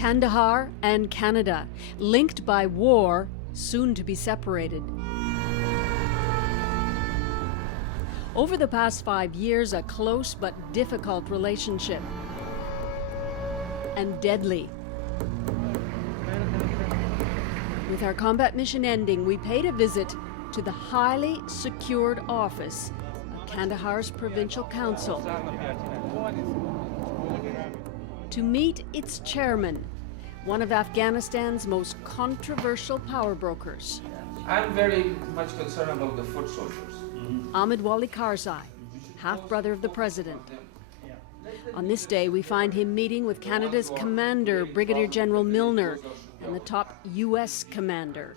Kandahar and Canada, linked by war, soon to be separated. Over the past 5 years, a close but difficult relationship. And deadly. With our combat mission ending, we paid a visit to the highly secured office of Kandahar's Provincial Council to meet its chairman, one of Afghanistan's most controversial power brokers. I'm very much concerned about the foot soldiers. Ahmed Wali Karzai, half-brother of the president. On this day, we find him meeting with Canada's commander, Brigadier General Milner, and the top U.S. commander.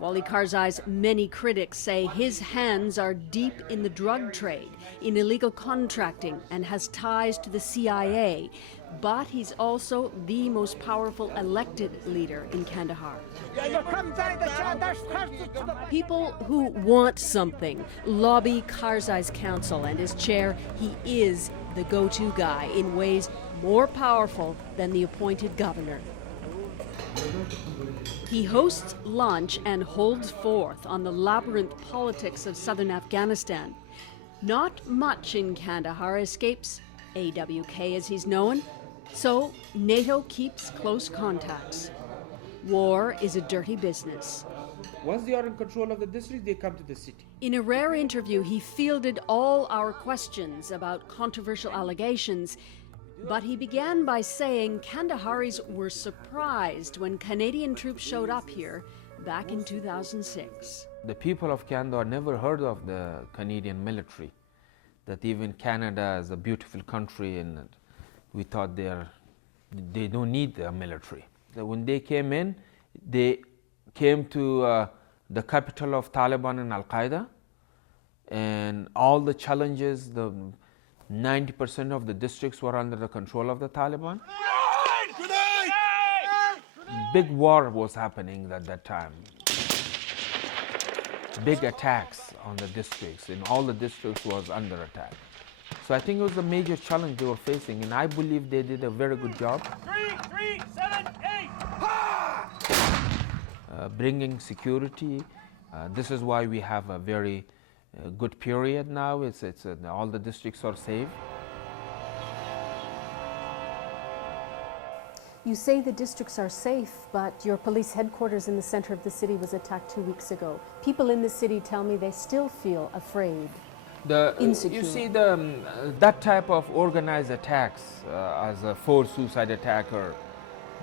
Wali Karzai's many critics say his hands are deep in the drug trade, in illegal contracting, and has ties to the CIA. But he's also the most powerful elected leader in Kandahar. People who want something lobby Karzai's council, and as chair, he is the go-to guy in ways more powerful than the appointed governor. He hosts lunch and holds forth on the labyrinth politics of southern Afghanistan. Not much in Kandahar escapes AWK as he's known, so NATO keeps close contacts. War is a dirty business. Once they are in control of the district, they come to the city. In a rare interview, he fielded all our questions about controversial allegations, but he began by saying Kandaharis were surprised when Canadian troops showed up here back in 2006. The people of Kandahar never heard of the Canadian military, that even Canada is a beautiful country and we thought they don't need the military. When they came in, they came to the capital of Taliban and Al-Qaeda, and all the challenges, 90% of the districts were under the control of the Taliban. Big war was happening at that time. Big attacks on the districts, and all the districts was under attack. So I think it was a major challenge they were facing, and I believe they did a very good job. 3, 7, 8. Bringing security. This is why we have a very good period now. All the districts are safe. You say the districts are safe, but your police headquarters in the center of the city was attacked 2 weeks ago. People in the city tell me they still feel afraid, insecure. You see, that type of organized attacks as a forced suicide attacker,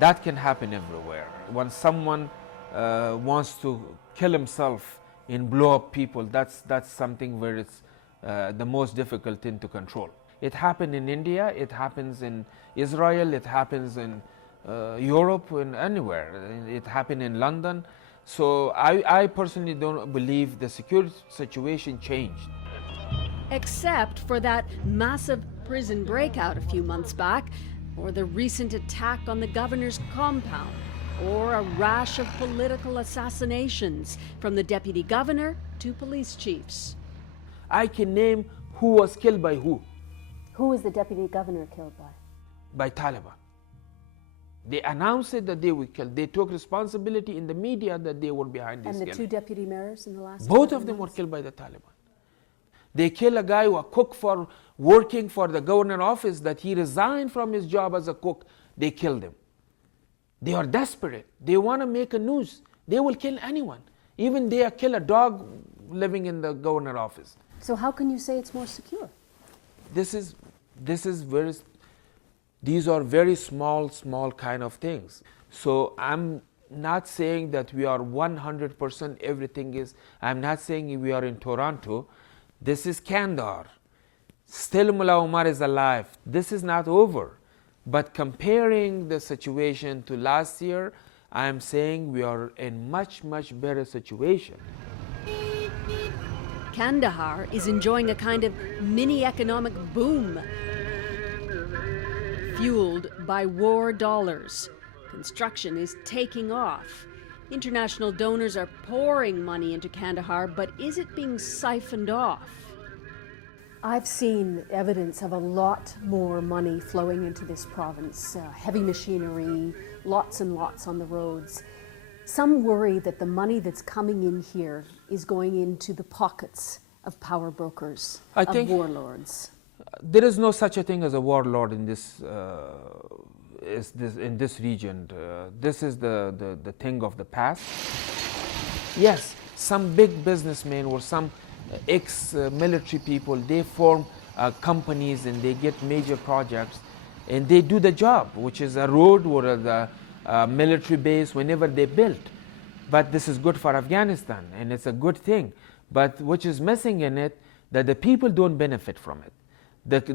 that can happen everywhere. When someone wants to kill himself and blow up people, that's something where it's the most difficult thing to control. It happened in India, it happens in Israel, it happens in Europe, and anywhere. It happened in London. So I personally don't believe the security situation changed. Except for that massive prison breakout a few months back, or the recent attack on the governor's compound, or a rash of political assassinations, from the deputy governor to police chiefs. I can name who was killed by who. Who was the deputy governor killed by? By Taliban. They announced it that they were killed. They took responsibility in the media that they were behind this And the killing. 2 deputy mayors in the last Both of them were killed by the Taliban. They kill a guy who a cook for working for the governor office, that he resigned from his job as a cook. They killed him. They are desperate. They want to make a news. They will kill anyone. Even they kill a dog living in the governor office. So how can you say it's more secure? These are very small kind of things. So I'm not saying that we are 100% everything is, I'm not saying we are in Toronto. This is Kandahar. Still Mullah Omar is alive. This is not over. But comparing the situation to last year, I am saying we are in much better situation. Kandahar is enjoying a kind of mini economic boom, fueled by war dollars. Construction is taking off. International donors are pouring money into Kandahar, but is it being siphoned off? I've seen evidence of a lot more money flowing into this province. Heavy machinery, lots and lots on the roads. Some worry that the money that's coming in here is going into the pockets of power brokers, of warlords. There is no such a thing as a warlord in this region. This is the thing of the past. Yes, some big businessmen or some ex-military people, they form companies and they get major projects and they do the job, which is a road or the military base whenever they built. But this is good for Afghanistan and it's a good thing. But which is missing in it, that the people don't benefit from it.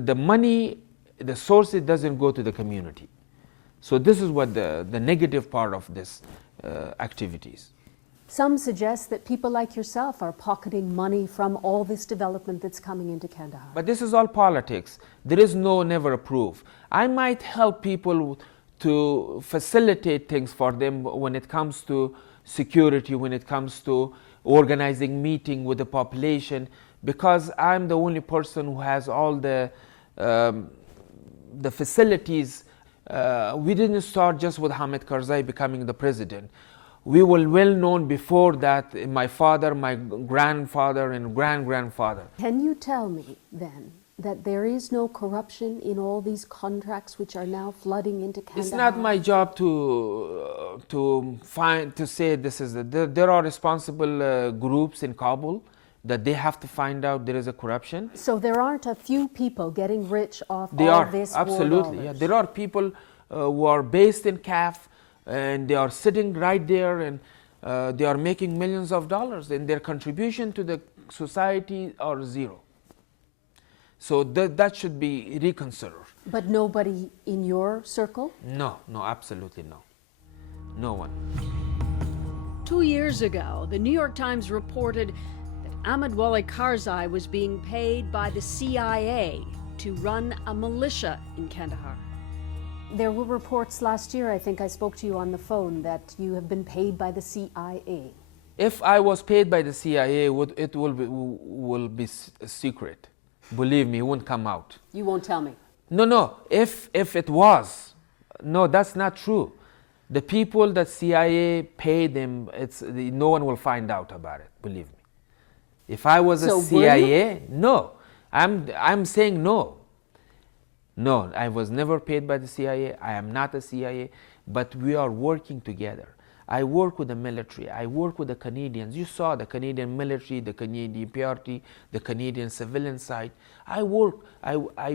The money, the source, it doesn't go to the community. So this is what the negative part of this activities. Some suggest that people like yourself are pocketing money from all this development that's coming into Kandahar. But this is all politics. There is never a proof. I might help people to facilitate things for them when it comes to security, when it comes to organizing meeting with the population, because I'm the only person who has all the facilities. We didn't start just with Ahmed Karzai becoming the president. We were well known before that, my father, my grandfather, and grandfather. Can you tell me then that there is no corruption in all these contracts which are now flooding into Kandahar? It's not my job to say this is there are responsible groups in Kabul that they have to find out there is a corruption. So there aren't a few people getting rich off they all are, this absolutely. war Yeah. There are people who are based in CAF and they are sitting right there and they are making millions of dollars and their contribution to the society are zero. So that should be reconsidered. But nobody in your circle? No, absolutely no. No one. 2 years ago, the New York Times reported that Ahmed Wali Karzai was being paid by the CIA to run a militia in Kandahar. There were reports last year, I think I spoke to you on the phone, that you have been paid by the CIA. If I was paid by the CIA, it will be a secret. Believe me, it won't come out. You won't tell me? No. If it was, no, that's not true. The people that CIA paid them, no one will find out about it. Believe me. If I was a CIA, no. I'm saying no. No, I was never paid by the CIA. I am not a CIA, but we are working together. I work with the military. I work with the Canadians. You saw the Canadian military, the Canadian PRT, the Canadian civilian side. I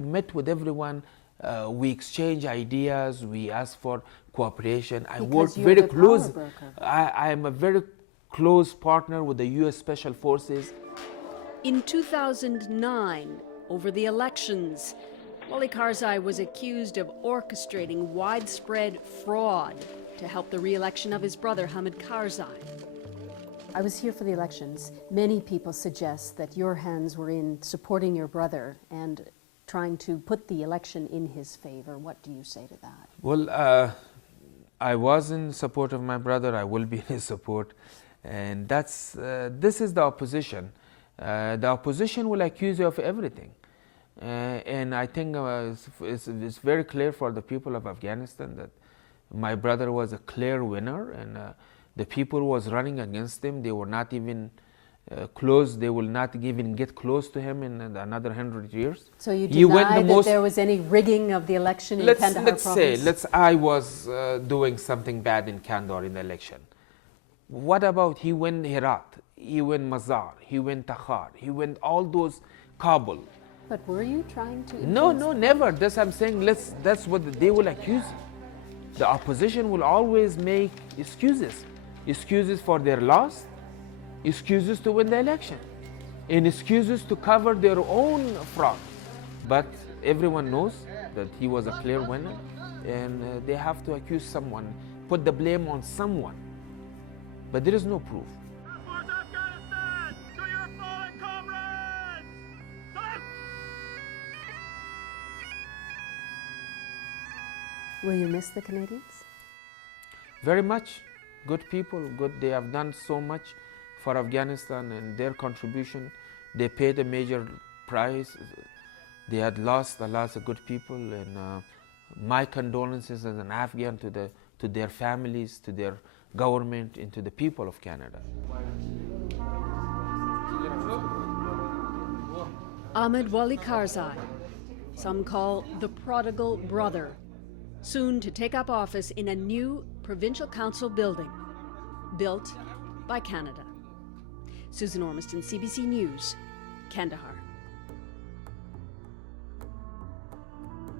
met with everyone. We exchange ideas. We ask for cooperation. I work very close. I am a very close partner with the U.S. Special Forces. In 2009, over the elections, Wali Karzai was accused of orchestrating widespread fraud to help the re-election of his brother, Ahmed Karzai. I was here for the elections. Many people suggest that your hands were in supporting your brother and trying to put the election in his favor. What do you say to that? Well, I was in support of my brother. I will be in his support. And this is the opposition. The opposition will accuse you of everything. And I think it's very clear for the people of Afghanistan that my brother was a clear winner, and the people who was running against him, they were not even close. They will not even get close to him in another 100 years. So you deny that there was any rigging of the election in Kandahar province? Let's say I was doing something bad in Kandahar in the election. What about he went Herat, he went Mazar, he went Takhar, he went all those Kabul. But were you trying to? No, never. That's I'm saying. That's what they will accuse. The opposition will always make excuses for their loss, excuses to win the election, and excuses to cover their own fraud. But everyone knows that he was a clear winner, and they have to accuse someone, put the blame on someone. But there is no proof. Afghanistan, to your fallen comrades! Salute! Will you miss the Canadians? Very much. Good people, good. They have done so much for Afghanistan and their contribution. They paid a major price. They had lost a lot of good people, and my condolences as an Afghan to the to their families, to their government, and to the people of Canada. Ahmed Wali Karzai, some call the prodigal brother, soon to take up office in a new provincial council building, built by Canada. Susan Ormiston, CBC News, Kandahar.